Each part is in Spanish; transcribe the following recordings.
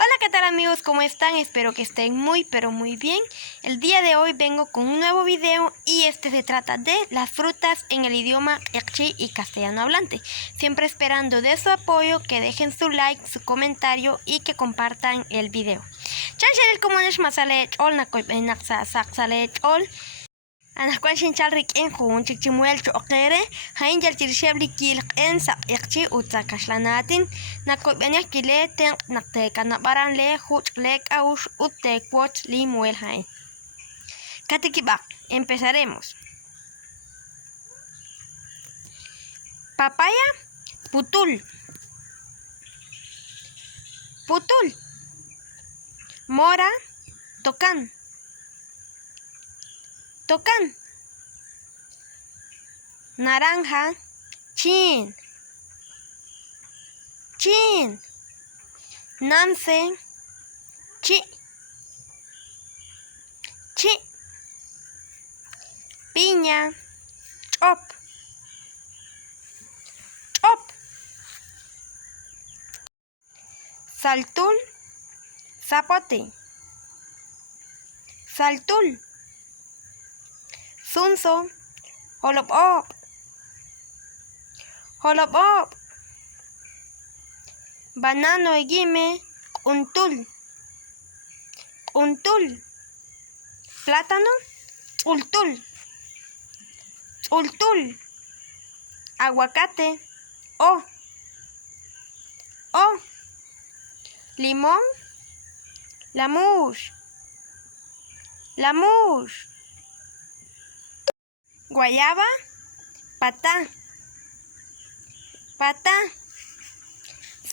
Hola, ¿qué tal amigos? ¿Cómo están? Espero que estén muy pero muy bien. El día de hoy vengo con un nuevo video y este se trata de las frutas en el idioma Ekchi y castellano hablante. Siempre esperando de su apoyo, que dejen su like, su comentario y que compartan el video. Chanchel como masale ol na koy benaksa saksale ol. Anakwan shinchalrik en jun chichimuel choqere hain yal tirshebli kilq en sa iqchi utsakashlanatin nakoy benyak kileten nakte kanabaran le huch lek aush utte kwot limuel hain. Katikibak, empezaremos. Papaya, putul. Putul. Mora, tocan. Tocan. Naranja, chin. Chin. Nance, chi. Chi. Piña, chop. Chop. Saltul, zapote. Saltul. Sunso, holop-op. Holop-op. Banano egime, untul. Untul. Plátano, ultul. Ultul. Aguacate, o. O. Limón, lamush. Lamush. Guayaba, patá. Patá.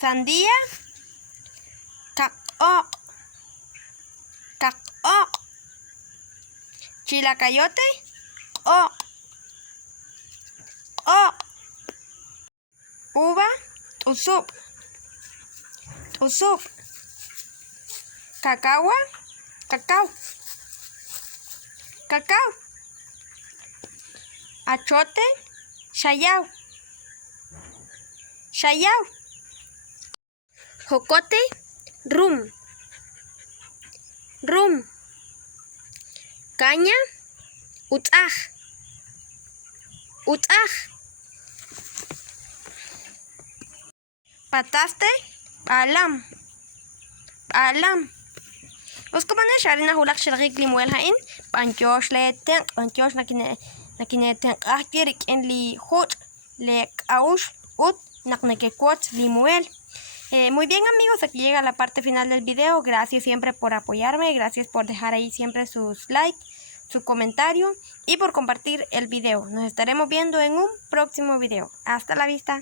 Sandía, cac-oc. Cac-oc. Chilacayote, oc. Oc. Uva, tusup. Tusup. Cacagua, cacao. Cacao. Achote, chayao. Chayao. Jocote, rum. Rum. Caña, utzaj. Utzaj. Pataste, alam. Alam. Oskumane sharina hulak shirgik limuel hain. Panchosh le tenk. Panchosh nakine tenk. Ahtirik en li hot. Le aush ut naknekekwot limuel. Muy bien amigos, aquí llega la parte final del video. Gracias siempre por apoyarme, gracias por dejar ahí siempre sus likes, su comentario y por compartir el video. Nos estaremos viendo en un próximo video. Hasta la vista.